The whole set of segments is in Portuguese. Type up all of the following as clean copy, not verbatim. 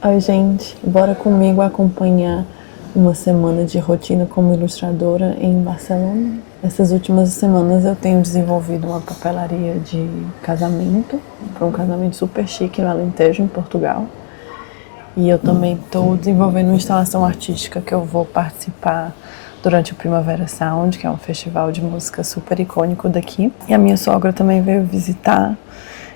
Oi, gente, bora comigo acompanhar uma semana de rotina como ilustradora em Barcelona. Essas últimas semanas eu tenho desenvolvido uma papelaria de casamento, para um casamento super chique no Alentejo, em Portugal. E eu também estou desenvolvendo uma instalação artística que eu vou participar durante o Primavera Sound, que é um festival de música super icônico daqui. E a minha sogra também veio visitar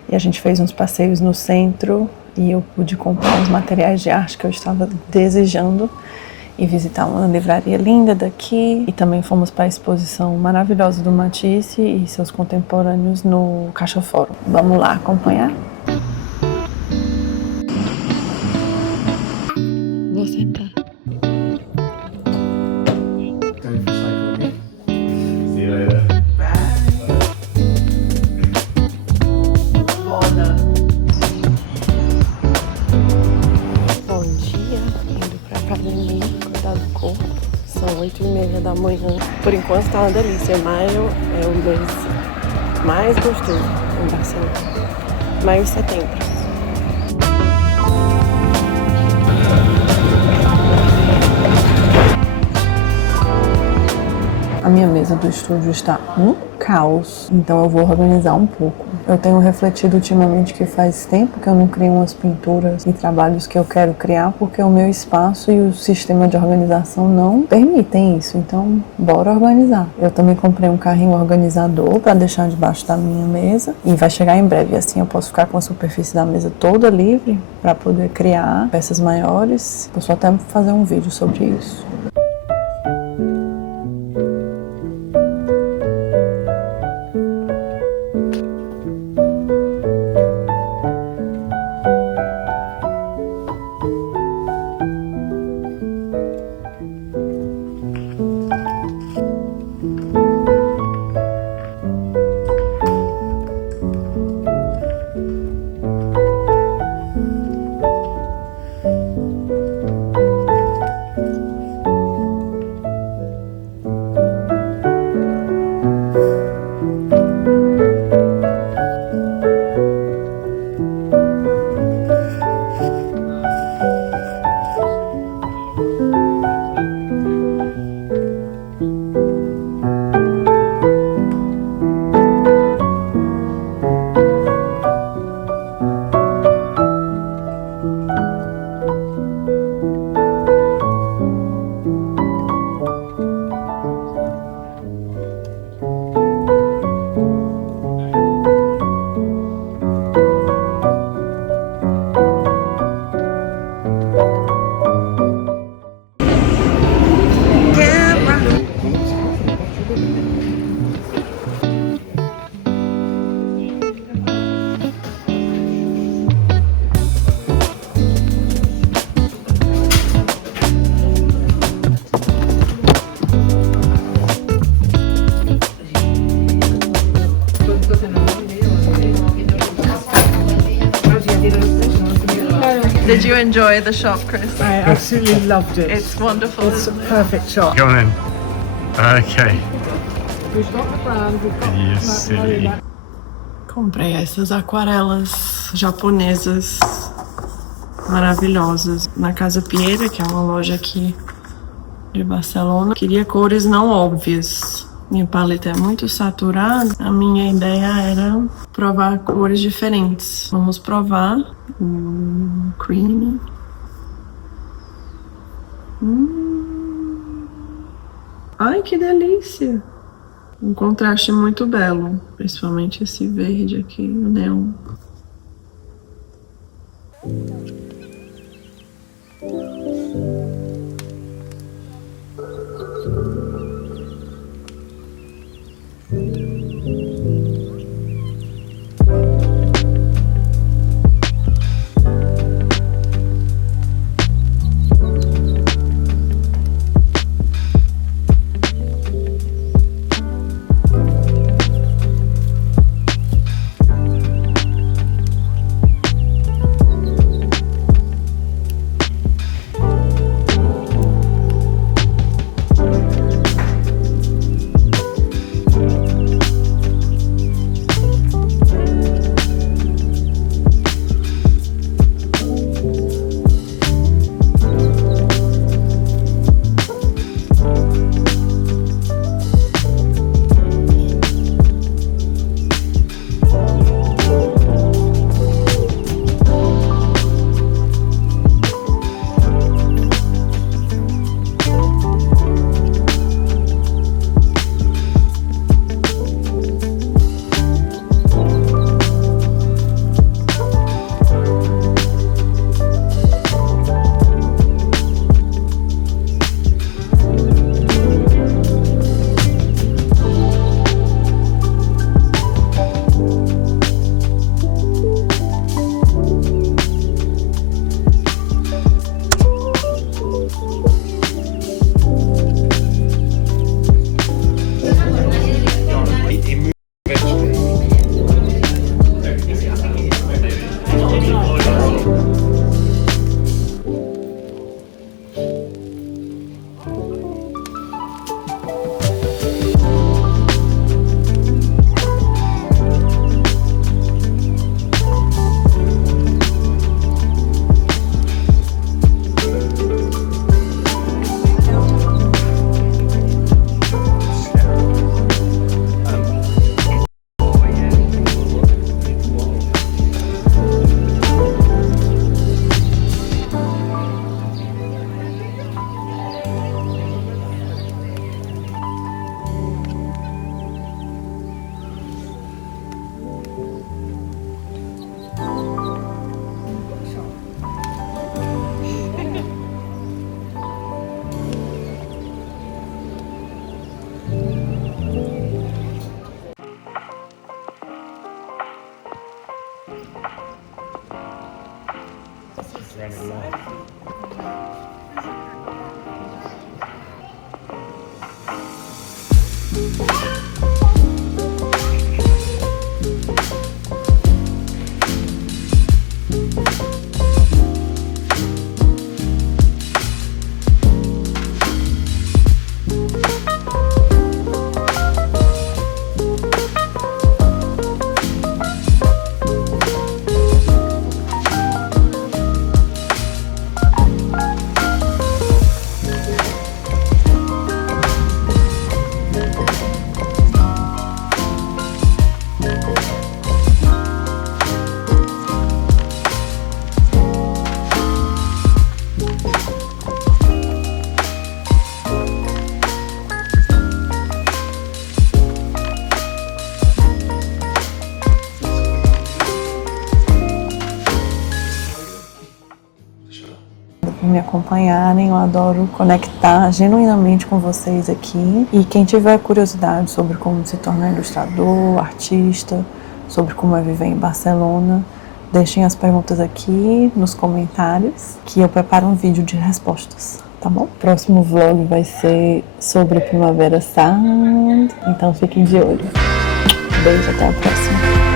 e a gente fez uns passeios no centro e eu pude comprar uns materiais de arte que eu estava desejando e visitar uma livraria linda daqui. E também fomos para a exposição maravilhosa do Matisse e seus contemporâneos no Caixa Fórum. Vamos lá acompanhar? Vou sentar. São 8h30 da manhã. Por enquanto tá uma delícia. Maio é o mês mais gostoso em Barcelona. Maio e setembro. A minha mesa do estúdio está um caos, então eu vou organizar um pouco. Eu tenho refletido ultimamente que faz tempo que eu não crio umas pinturas e trabalhos que eu quero criar, porque o meu espaço e o sistema de organização não permitem isso, então bora organizar. Eu também comprei um carrinho organizador para deixar debaixo da minha mesa e vai chegar em breve, assim eu posso ficar com a superfície da mesa toda livre para poder criar peças maiores. Posso até fazer um vídeo sobre isso. Did you enjoy the shop, Chris? I absolutely loved it. It's wonderful. It's a perfect shop. Go on then. Okay. We've got the brand, we've got You silly. Comprei essas aquarelas japonesas maravilhosas na Casa Piera, que é uma loja aqui de Barcelona. Queria cores não óbvias. Minha paleta é muito saturada. A minha ideia era provar cores diferentes. Vamos provar o cream. Ai, que delícia! Um contraste muito belo, principalmente esse verde aqui, o neon. Por me acompanharem, eu adoro conectar genuinamente com vocês aqui. E quem tiver curiosidade sobre como se tornar ilustrador, artista, sobre como é viver em Barcelona, deixem as perguntas aqui nos comentários, que eu preparo um vídeo de respostas, tá bom? O próximo vlog vai ser sobre Primavera Sound, então fiquem de olho. Beijo, até a próxima.